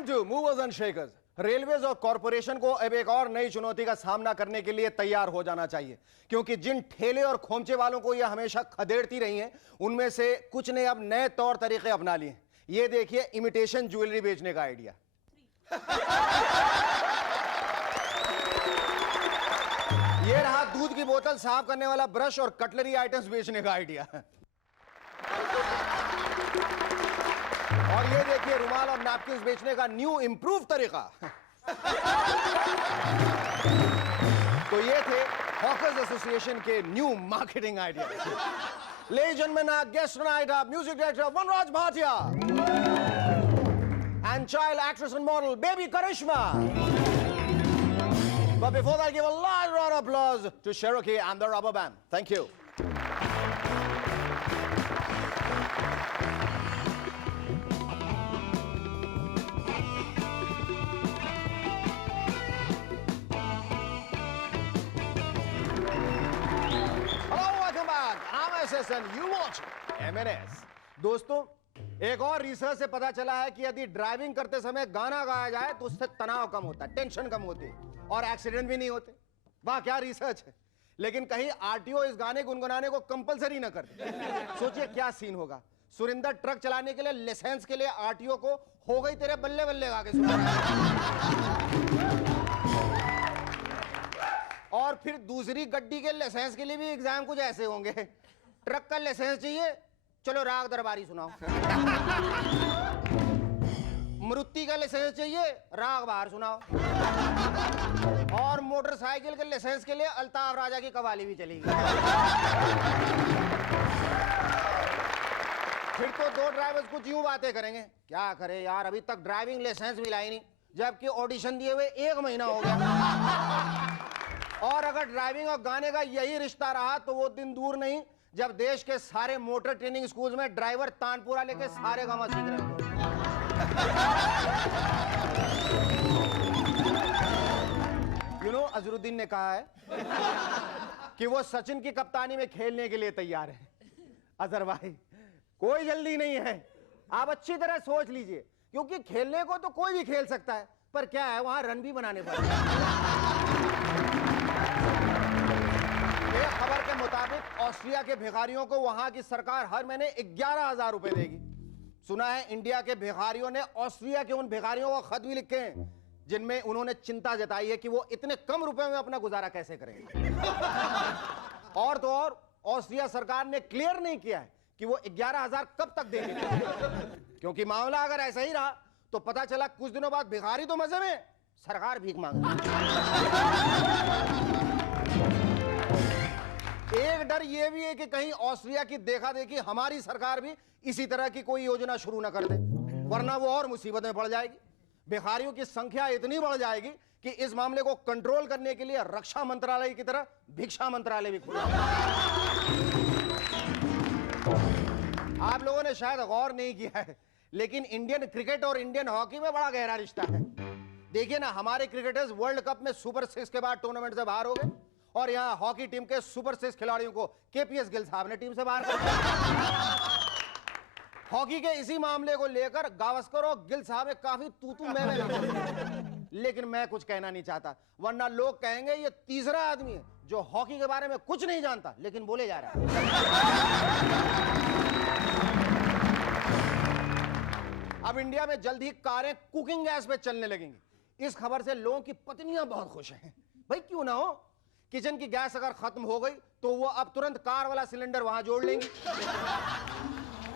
Welcome to movers and shakers. Railways और corporation को अब एक और नई चुनौती का सामना करने के लिए तैयार हो जाना चाहिए, क्योंकि जिन ठेले और खोमचे वालों को यह हमेशा खदेड़ती रही हैं, उनमें से कुछ ने अब नए तौर तरीके अपना लिए। ये देखिए इमिटेशन ज्वेलरी बेचने का आइडिया। ये रहा दूध की बोतल साफ करने वाला ब्रश और कटलरी आइटम्स बेचने का आइडिया। और ये देखिए रुमाल और नैपकिन्स बेचने का न्यू इंप्रूव तरीका। तो ये थे हॉकर्स एसोसिएशन के new marketing idea. Ladies and gentlemen, our guest tonight, our music director Vanraj Bhatia and child actress and model Baby Karishma. But before that, give a loud round of applause to Cherokee and the Rubber Band. Thank you. And you watch MNS। दोस्तों, एक और research से पता चला है कि यदि driving करते समय गाना गाया जाए तो उससे तनाव कम होता है, टेंशन कम होती है और एक्सीडेंट भी नहीं होते। वाह क्या रिसर्च है। लेकिन कहीं आरटीओ इस गाने गुनगुनाने को कंपलसरी ना कर दे। सोचिए क्या सीन होगा। सुरिंदर ट्रक चलाने के लिए लाइसेंस के लिए आरटीओ को हो गई तेरे बल्ले बल्ले गा के सुना, और फिर दूसरी गड्डी के लाइसेंस के लिए भी एग्जाम कुछ ऐसे होंगे। ट्रक का लाइसेंस चाहिए, चलो राग दरबारी सुनाओ। मारुति का लाइसेंस चाहिए, राग बाहर सुनाओ। और मोटरसाइकिल के लाइसेंस के लिए अल्ताफ राजा की कवाली भी चलेगी। फिर तो दो ड्राइवर्स कुछ यूं बातें करेंगे, क्या करे यार अभी तक ड्राइविंग लाइसेंस मिला ही नहीं, जबकि ऑडिशन दिए हुए 1 महीना हो गया। और अगर ड्राइविंग और गाने का यही रिश्ता रहा तो वो दिन दूर नहीं जब देश के सारे मोटर ट्रेनिंग स्कूल्स में ड्राइवर तानपुरा लेके सारे गामा सीख रहे होंगे। अजरुद्दीन ने कहा है कि वो सचिन की कप्तानी में खेलने के लिए तैयार है। अजहर भाई कोई जल्दी नहीं है, आप अच्छी तरह सोच लीजिए, क्योंकि खेलने को तो कोई भी खेल सकता है, पर क्या है वहां रन भी बनाने पड़ते हैं। एक खबर के मुताबिक ऑस्ट्रिया के भिखारियों को वहां की सरकार हर महीने 11,000 रुपए देगी। सुना है इंडिया के भिखारियों ने ऑस्ट्रिया के उन भिखारियों को खत भी लिखे हैं जिनमें उन्होंने चिंता जताई है कि वो इतने कम रुपए में अपना गुजारा कैसे करेंगे। और तो और ऑस्ट्रिया सरकार ने क्लियर नहीं किया है कि वो 11,000 कब तक देंगे, क्योंकि मामला अगर ऐसा ही रहा तो पता चला कुछ दिनों बाद भिखारी तो मजे में, सरकार भीख मांग रही। एक डर ये भी है कि कहीं ऑस्ट्रिया की देखा देखी हमारी सरकार भी इसी तरह की कोई योजना शुरू ना कर दे, वरना वो और मुसीबत में पड़ जाएगी। भिखारियों की संख्या इतनी बढ़ जाएगी कि इस मामले को कंट्रोल करने के लिए रक्षा मंत्रालय की तरह भिक्षा मंत्रालय भी खुला। आप लोगों ने शायद गौर नहीं किया है, लेकिन इंडियन क्रिकेट और इंडियन हॉकी में बड़ा गहरा रिश्ता है। देखिए ना, हमारे क्रिकेटर्स वर्ल्ड कप में सुपर 6 के बाद टूर्नामेंट से बाहर हो गए, और यहां हॉकी टीम के सुपर 6 खिलाड़ियों को केपीएस गिल साहब ने टीम से बाहर कर दिया। हॉकी के इसी मामले को लेकर गावस्कर और गिल साहब ने काफी तू मैं, लेकिन मैं कुछ कहना नहीं चाहता, वरना लोग कहेंगे ये तीसरा आदमी है जो हॉकी के बारे में कुछ नहीं जानता लेकिन बोले जा रहा है। अब इंडिया में जल्द ही कारें कुकिंग गैस पे चलने लगेंगी। इस खबर से लोगों की पत्नियां बहुत खुश हैं। भाई क्यों ना हो, किचन की गैस अगर खत्म हो गई तो वो अब तुरंत कार वाला सिलेंडर वहां जोड़ लेंगी।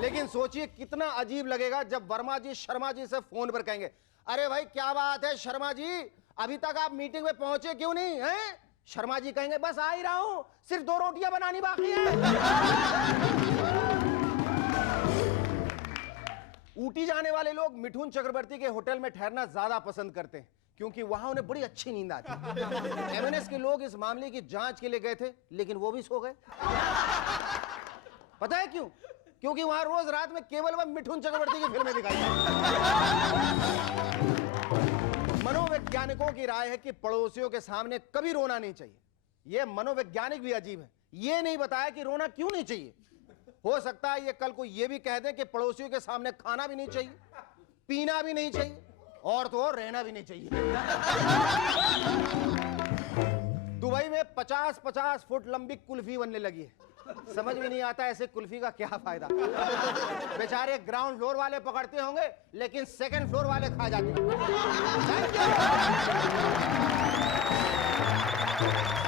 लेकिन सोचिए कितना अजीब लगेगा जब वर्मा जी शर्मा जी से फोन पर कहेंगे, अरे भाई क्या बात है शर्मा जी, अभी तक आप मीटिंग में पहुंचे क्यों नहीं हैं? शर्मा जी कहेंगे, बस आ ही रहा हूं, सिर्फ 2 रोटियां बनानी बाकी है। ऊटी जाने वाले लोग मिठुन चक्रवर्ती के होटल में ठहरना ज्यादा पसंद करते हैं, क्योंकि वहां उन्हें बड़ी अच्छी नींद आती है। एमएनएस के लोग इस मामले की जांच के लिए गए थे, लेकिन वो भी सो गए। पता है क्यों? क्योंकि वहां रोज रात में केवल वह मिठुन चक्रवर्ती की फिल्में दिखाई जाती। मनोवैज्ञानिकों की राय है कि पड़ोसियों के सामने कभी रोना नहीं चाहिए। यह मनोवैज्ञानिक भी अजीब है, यह नहीं बताया कि रोना क्यों नहीं चाहिए। हो सकता है ये कल को यह भी कह दें कि पड़ोसियों के सामने खाना भी नहीं चाहिए, पीना भी नहीं चाहिए, और तो और रहना भी नहीं चाहिए। दुबई में 50-50 फुट लंबी कुल्फी बनने लगी है। समझ में नहीं आता ऐसे कुल्फी का क्या फायदा। बेचारे ग्राउंड फ्लोर वाले पकड़ते होंगे लेकिन सेकंड फ्लोर वाले खा जाते हैं।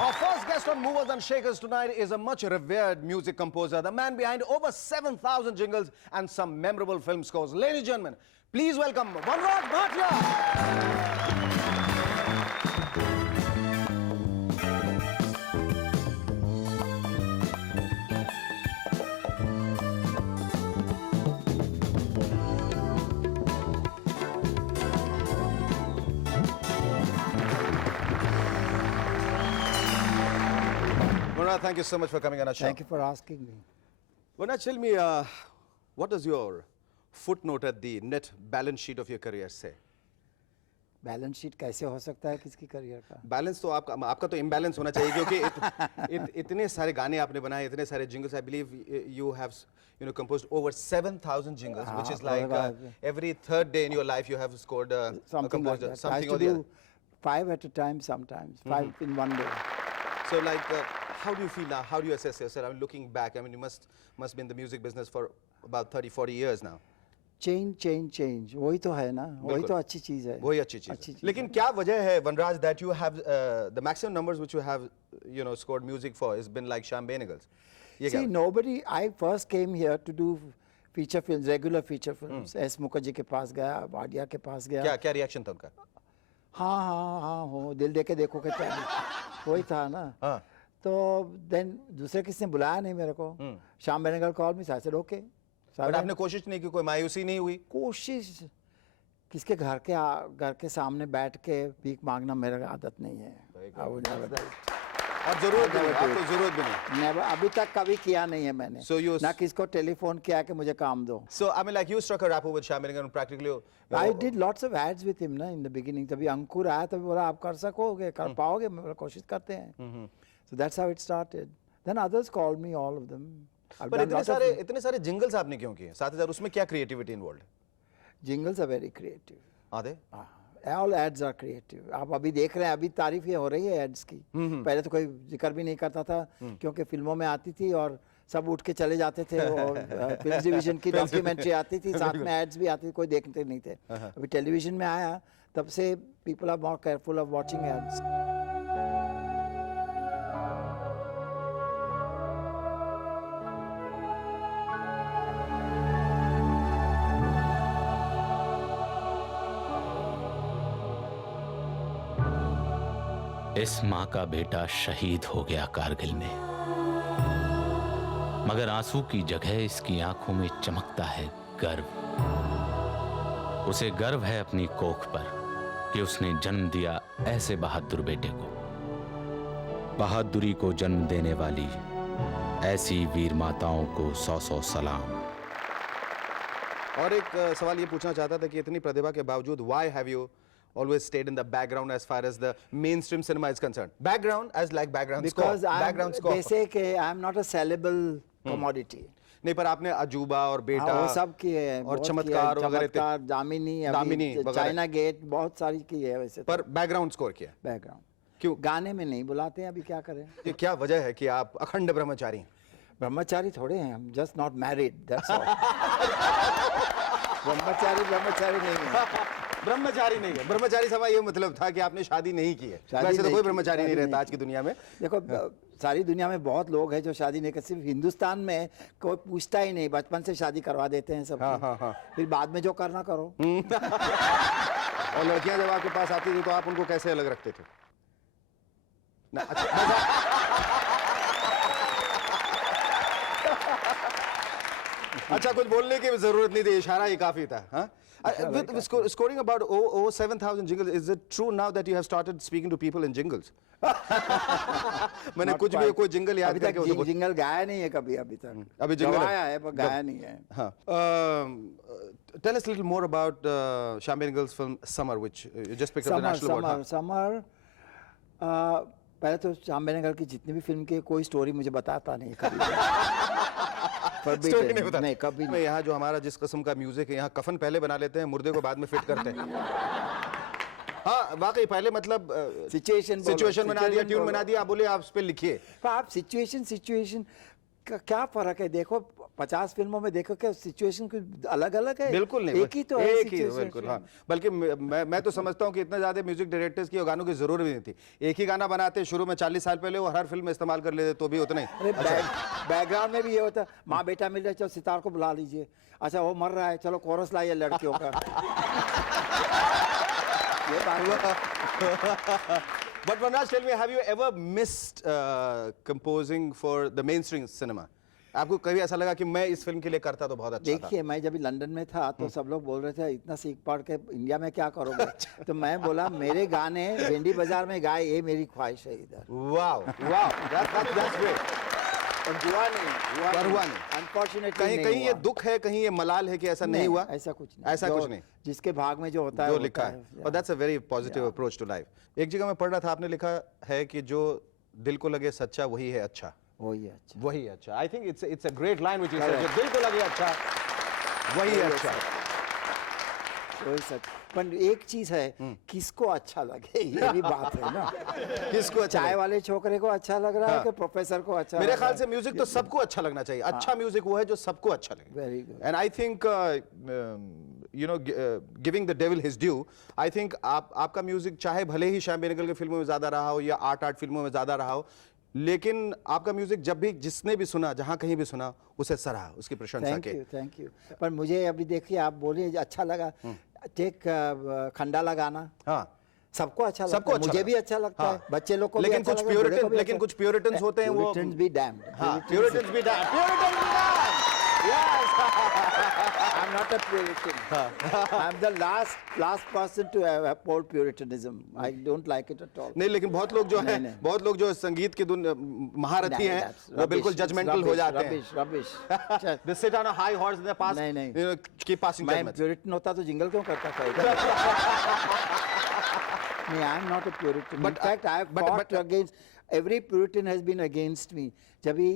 Our first guest on Movers and Shakers tonight is a much revered music composer, the man behind over 7,000 jingles and some memorable film scores. Ladies and gentlemen, please welcome Vanraj Bhatia. Vanraj, thank you so much for coming on our show. Thank you for asking me. Vanraj, tell me, what does your footnote at the net balance sheet of your career say? Balance sheet कैसे हो सकता है किसकी career का? Balance तो आपका तो imbalance होना चाहिए क्योंकि इतने सारे गाने आपने बनाए, इतने सारे jingles. I believe you have composed over 7,000 jingles, which is like every third day in your life you have scored Something like that. something I or used to the other. do 5 at a time sometimes, 5 in one day. So like, how do you feel now? How do you assess yourself? I mean, looking back, I mean, you must be in the music business for about 30-40 years now. Change. वही तो है ना, वही तो अच्छी चीज है. वही अच्छी चीज है. लेकिन क्या वजह है, Vanraj, that you have the maximum numbers which you have, scored music for has been like Shyam Benegals? See, nobody. I first came here to do feature films, regular feature films. S. Mukherjee के पास गया, वाडिया के पास गया. क्या reaction था उनका? हाँ हो, दिल दे के देखो के टाइम वही था ना. हाँ. तो देन दूसरे किसी ने बुलाया नहीं मेरे को. Shyam Benegal call me, I said okay. But आपने कोशिश नहीं की, कोई मायूसी नहीं हुई? कोशिश किसके घर के सामने बैठ के भीख मांगना मेरा आदत नहीं है. और जरूरत भी नहीं, आपको जरूरत भी नहीं. अभी तक कभी किया नहीं है मैंने. ना किसको टेलीफोन किया कि मुझे काम दो. So I mean, like, you struck a rapport with Shyam Benegal practically. I did lots of ads with him ना in the beginning. तभी अंकुर आया तभी बोला आप कर सकोगे, कर पाओगे, मैं कोशिश करते हैं. So that's how it started. Then others called me, all of them. पर इतने सारे जिंगल्स आपने क्यों किए? 7,000, उसमें क्या क्रिएटिविटी इन्वॉल्व है? Jingles are very creative. Are they? All ads are creative. आप अभी देख रहे हैं, अभी तारीफ ये हो रही है एड्स की. पहले तो कोई जिक्र भी नहीं करता था क्योंकि फिल्मों में आती थी और सब उठ के चले जाते थे. और फिल्म डिवीजन की डॉक्यूमेंट्री आती थी, साथ में एड्स भी आती थी, कोई देखते नहीं थे. अभी टेलीविजन में आया तब से people are more careful of watching ads. इस माँ का बेटा शहीद हो गया कारगिल में, मगर आंसू की जगह इसकी आंखों में चमकता है गर्व. उसे गर्व है अपनी कोख पर कि उसने जन्म दिया ऐसे बहादुर बेटे को. बहादुरी को जन्म देने वाली ऐसी वीर माताओं को 100 सलाम. और एक सवाल ये पूछना चाहता था कि इतनी प्रतिभा के बावजूद why have you always stayed in the background as far as the mainstream cinema is concerned? Background as like background because score. Background score. They say कि I am not a sellable commodity. नहीं, पर आपने अजूबा और बेटा वो सब किए हैं, और चमत्कार वगैरह, दामिनी, चाइना गेट, बहुत सारी की है वैसे. पर बैकग्राउंड स्कोर किया. बैकग्राउंड क्यों? गाने में नहीं बुलाते हैं, अभी क्या करें. ये क्या वजह है कि आप अखंड ब्रह्मचारी हैं? ब्रह्मचारी थोड़े हैं हम, just not married, that's all. ब्रह्मचारी नहीं है. ब्रह्मचारी नहीं है. ब्रह्मचारी सभा ये मतलब था कि आपने शादी नहीं की है. वैसे तो कोई ब्रह्मचारी नहीं रहता आज की दुनिया में. देखो सारी दुनिया में बहुत लोग हैं जो शादी नहीं करते. सिर्फ हिंदुस्तान में कोई पूछता ही नहीं, बचपन से शादी करवा देते हैं सब. फिर बाद में जो करना करो. और लड़कियां जब आपके पास आती थी तो आप उनको कैसे अलग रखते थे? ना, अच्छा कुछ बोलने की जरूरत नहीं थी, इशारा ही काफी था. हाँ, with scoring about over 7,000 jingles, is it true now that you have started speaking to people in jingles? मैंने कुछ भी कोई जिंगल याद करके अभी तक जिंगल गाया नहीं है कभी. अभी तक अभी जिंगल गाया है पर गाया नहीं है. हाँ. Tell us a little more about Shyam Benegal's film Samar, which you just picked up the national award. Samar. पहले तो श्याम बेनेगल की जितनी भी फिल्म की कोई स्टोरी मुझे बताता नहीं कभी. Forbidden, स्टोरी नहीं बता नहीं, कभी नहीं। यहाँ जो हमारा जिस किस्म का म्यूजिक है, यहाँ कफन पहले बना लेते हैं, मुर्दे को बाद में फिट करते हैं। हाँ वाकई पहले मतलब सिचुएशन बना दिया, ट्यून बना दिया, आप बोले आप उस पे लिखिए। आप सिचुएशन का क्या फर्क है? देखो 50 फिल्मों में देखो क्या सिचुएशन कुछ अलग अलग है? बिल्कुल नहीं, एक ही तो है एक ही, बिल्कुल हाँ। बल्कि मैं तो समझता हूँ कि इतना ज्यादा म्यूजिक डायरेक्टर्स की गानों की जरूरत भी नहीं थी। एक ही गाना बनाते शुरू में 40 साल पहले, वो हर फिल्म में इस्तेमाल कर लेते तो भी उतना ही। अरे बैकग्राउंड में भी ये होता, माँ बेटा मिल रहे, चलो सितार को बुला लीजिए, अच्छा वो मर रहा है, चलो कोरस लाइए लड़कियों का। ये बात। But Vanraj, tell me, have you ever missed composing for the mainstream cinema? आपको कभी ऐसा लगा कि मैं इस फिल्म के लिए करता तो बहुत अच्छा था? देखिए मैं जब लंदन में था तो सब लोग बोल रहे थे इतना सीख पढ़ के इंडिया में क्या करोगे? तो मैं बोला मेरे गाने भेंडी बाजार में गाए, ये मेरी ख्वाहिश है इधर। Wow wow, that's great। और हुआ नहीं, अनफॉर्चुनेटली कहीं ये दुख है, कहीं ये मलाल है कि ऐसा नहीं हुआ? ऐसा कुछ नहीं, ऐसा कुछ नहीं, जिसके भाग में जो होता है जो लिखा है। और that's a very positive approach to life. एक जगह मैं पढ़ रहा था, आपने लिखा है कि जो दिल को लगे सच्चा वही है अच्छा। वही है अच्छा, वही अच्छा। I think it's a great line which you said, जो दिल को लगे अच्छा वही है अच्छा। वही सच। पर एक चीज है, किसको अच्छा लगे ये भी बात है ना। किसको अच्छा चाय वाले छोकरे को अच्छा लग रहा है कि प्रोफेसर को अच्छा? मेरे ख्याल से म्यूजिक तो सबको अच्छा लगना चाहिए। अच्छा म्यूजिक वो है जो सबको अच्छा लगे। Very good. And I think you know giving the devil his due, I think आपका म्यूजिक चाहे भले ही श्याम बेनेगल की फिल्मों में ज्यादा रहा हो या आर्ट फिल्मों में ज्यादा रहा हो, लेकिन आपका म्यूजिक जब भी जिसने भी सुना, जहां कहीं भी सुना, उसे सराहा, उसकी प्रशंसा की। Thank you. पर मुझे अभी देखिए आप बोले अच्छा लगा, टेक खंडाला गाना, हाँ सबको अच्छा लगता सबको है, अच्छा मुझे लगता भी अच्छा लगता है, बच्चे लोग को भी लेकिन अच्छा कुछ लगता है, बूढ़े को प्योरिटन भी लेकिन अच्छा कुछ प्योरिटन्स होते हैं, वो Puritans be damned. हाँ प्योरिटन्स भी dam, yes I'm not a Puritan. I'm the last person to have uphold Puritanism. I don't like it at all. नहीं, लेकिन बहुत लोग जो हैं, बहुत लोग जो संगीत की महारथी हैं, वो बिल्कुल जजमेंटल हो जाते हैं। Rubbish. They sit on a high horse in the past, नहीं। you know, keep passing मैं judgments. Puritan होता तो जिंगल क्यों करता था? नहीं, I'm not a Puritan. In fact, I have fought against, every Puritan has been against me. जब भी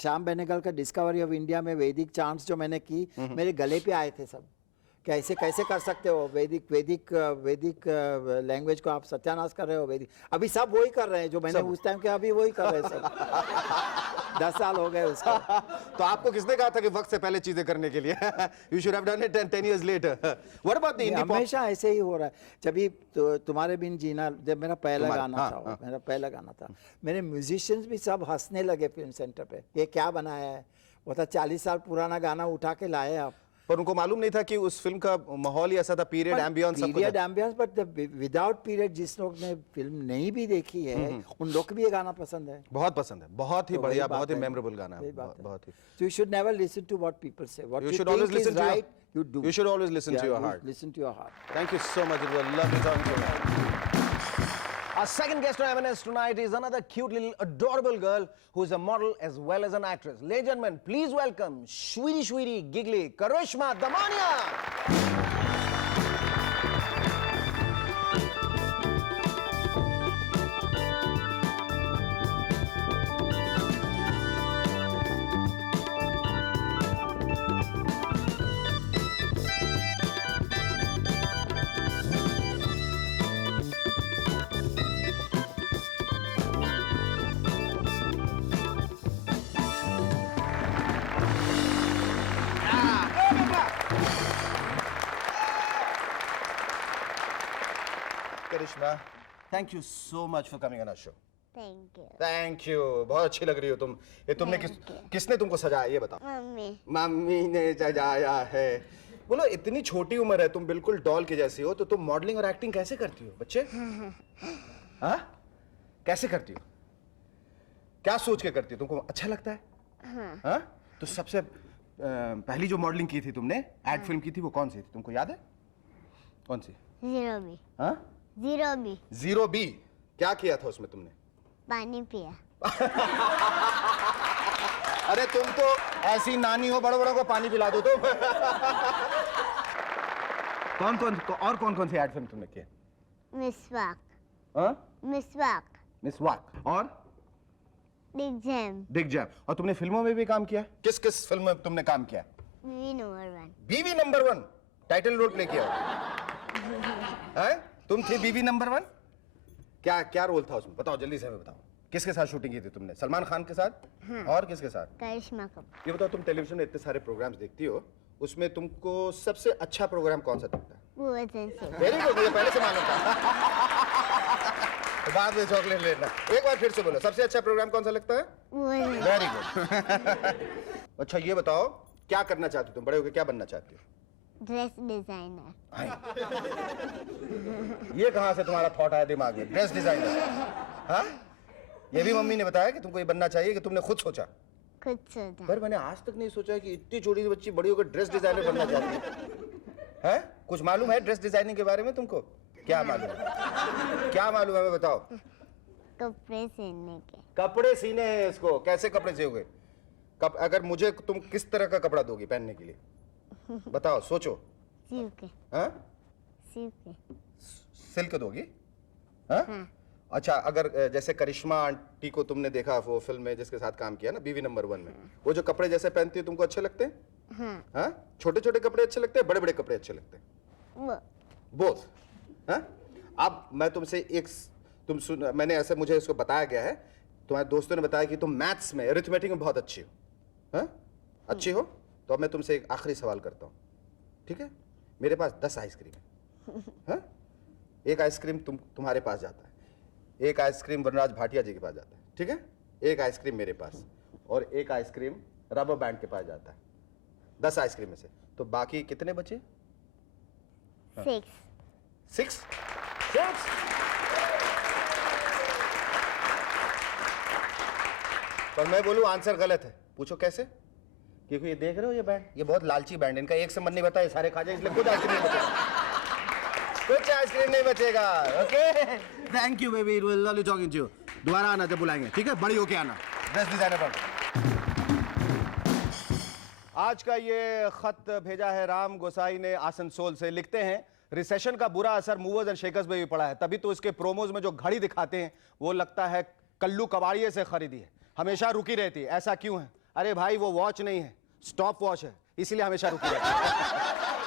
श्याम बेनेगल का डिस्कवरी ऑफ इंडिया में वैदिक चांट्स जो मैंने की, मेरे गले पे आए थे सब, कैसे कर सकते हो वैदिक लैंग्वेज को आप सत्यानाश कर रहे हो? वैदिक अभी सब वही कर रहे हैं जो मैंने उस टाइम के, अभी वही कर रहे हैं सब। 10 साल हो गए उसको। तो आपको किसने कहा था कि वक्त से पहले चीजें करने के लिए? You should have done it 10 years later. What about the indie pop? हमेशा ऐसे ही हो रहा है। जब भी तुम्हारे बिन जीना, जब मेरा पहला गाना था, मेरा पहला गाना था, मेरे म्यूजिशियंस भी सब हंसने लगे फिल्म सेंटर पे, ये क्या बनाया है? वो था 40 साल पुराना गाना उठा के लाए आप। पर उनको मालूम नहीं था कि उस फिल्म का माहौल ही ऐसा था, पीरियड एम्बियंस, सब period ambience, but without period जिस लोग ने फिल्म नहीं भी देखी है उन लोग को भी ये गाना पसंद है, बहुत पसंद है, बहुत ही तो बढ़िया, वही बहुत ही बात है। मेमोरेबल गाना है, वही बात है। बहुत ही। So you should never listen to what people say. What You you should think always listen is to your- right, you do. You should always listen to your heart. Listen to your heart. Thank you so much. It was lovely talking to you. Our second guest on M&S tonight is another cute little adorable girl who is a model as well as an actress. Ladies and gentlemen, please welcome sweetie, giggly Karishma Damania. Karishma, thank you so much for coming on our show. Thank you. Thank you. बहुत अच्छी लग रही हो तुम। ये तुमने किसने तुमको सजाया ये बताओ? मम्मी। मम्मी ने सजाया है। बोलो, इतनी छोटी उम्र है, तुम बिल्कुल डॉल के जैसी हो, तो तुम मॉडलिंग और एक्टिंग कैसे करती हो बच्चे? हाँ? कैसे करती हो? क्या सोच के करती हो? तुमको अच्छा लगता है? हाँ? तो सबसे पहली जो मॉडलिंग की थी तुमने, एड फिल्म की थी, वो कौन सी थी? तुमको याद है? कौन सी? Zero B. हाँ? Zero B. Zero B. क्या किया था उसमें तुमने? पानी पिया। अरे तुम तो ऐसी नानी हो, बड़ों को पानी पिला दो तुम। कौन कौन सी एड फिल्म तुमने की? मिसवाक। हाँ? मिसवाक। मिसवाक। और बिग जैम बिग जैम। और तुमने फिल्मों में भी काम किया है? किस किस फिल्म में तुमने काम किया? बीवी नंबर 1 बीवी नंबर 1 टाइटल रोल प्ले किया है? तुम थी बीवी नंबर 1? क्या क्या रोल था उसमें, बताओ जल्दी से हमें बताओ। किसके साथ शूटिंग की थी तुमने? सलमान खान के साथ? हाँ। और किसके साथ? करिश्मा कपूर ये बताओ, तुम टेलीविजन में इतने सारे प्रोग्राम्स देखती हो, उसमें तुमको सबसे अच्छा प्रोग्राम कौन सा लगता है? वो वजन से वेरी गुड, मुझे पहले से मालूम था। बाद में चॉकलेट लेना। एक बार फिर से बोलो, सबसे अच्छा प्रोग्राम कौन सा लगता है? वो वजन वेरी गुड। अच्छा ये बताओ, क्या करना चाहती हो तुम, बड़े होकर क्या बनना चाहती हो? ड्रेस डिजाइनर ये कहाँ से तुम्हारा थॉट आया दिमाग में, ड्रेस डिजाइनर? हाँ, ये भी मम्मी ने बताया कि तुमको ये बनना चाहिए, कि तुमने खुद सोचा? खुद सोचा पर मैंने आज तक नहीं सोचा कि इतनी छोटी सी बच्ची बड़ी होकर ड्रेस डिजाइनर बनना चाहती है। हैं? कुछ मालूम है ड्रेस डिजाइनिंग के बारे में तुमको? क्या मालूम है? क्या मालूम है, हमें बताओ। कपड़े सिलने के कपड़े सीने हैं इसको। कैसे कपड़े सिलोगे? अगर मुझे तुम किस तरह का कपड़ा दोगी पहनने के लिए, बताओ, सोचो। सीव के हाँ? सीव के सिल्क दोगी? हाँ? हाँ। अच्छा, अगर जैसे करिश्मा आंटी को तुमने देखा वो फिल्म में जिसके साथ काम किया ना, बीवी नंबर 1 में, वो जो कपड़े जैसे पहनती है तुमको अच्छे लगते हैं? हाँ हाँ? छोटे छोटे कपड़े अच्छे लगते हैं, बड़े बड़े कपड़े अच्छे लगते हैं? वो बोथ। हाँ? अब मैं तुमसे मैंने ऐसे, मुझे इसको बताया गया है, तुम्हारे दोस्तों ने बताया कि तुम मैथ्स में, अरिथमेटिक में बहुत अच्छी हो। हाँ? अच्छी हो? तो अब मैं तुमसे एक आखिरी सवाल करता हूँ, ठीक है? मेरे पास 10 आइसक्रीम है। हाँ? एक आइसक्रीम तुम्हारे पास जाता है, एक आइसक्रीम वनराज भाटिया जी के पास जाता है, ठीक है? एक आइसक्रीम मेरे पास, और एक आइसक्रीम रबर बैंड के पास जाता है। 10 आइसक्रीम में से तो बाकी कितने बचे? 6 पर मैं बोलूं आंसर गलत है। पूछो कैसे? क्योंकि ये देख रहे हो, ये बैंड, ये बहुत लालची बैंड है, इनका एक से मन नहीं बता, ये सारे खा जाए, इसलिए कुछ आइसक्रीम नहीं बचेगा। कुछ आइसक्रीम नहीं बचेगा। Okay, thank you baby, it was lovely talking to you. दोबारा आना जब बुलाएंगे, ठीक है? बड़ी होके आना, ड्रेस डिजाइनर बन। आज का ये खत भेजा है राम गोसाई ने आसनसोल से। लिखते हैं, रिसेशन का बुरा असर मूवर्स एंड शेकर्स में भी पड़ा है, तभी तो इसके प्रोमोज में जो घड़ी दिखाते हैं वो लगता है कल्लू कबाड़िए से खरीदी है, हमेशा रुकी रहती है। ऐसा क्यों है? अरे भाई, वो वॉच नहीं है, स्टॉप वॉच है, इसीलिए हमेशा रुकी रहती है।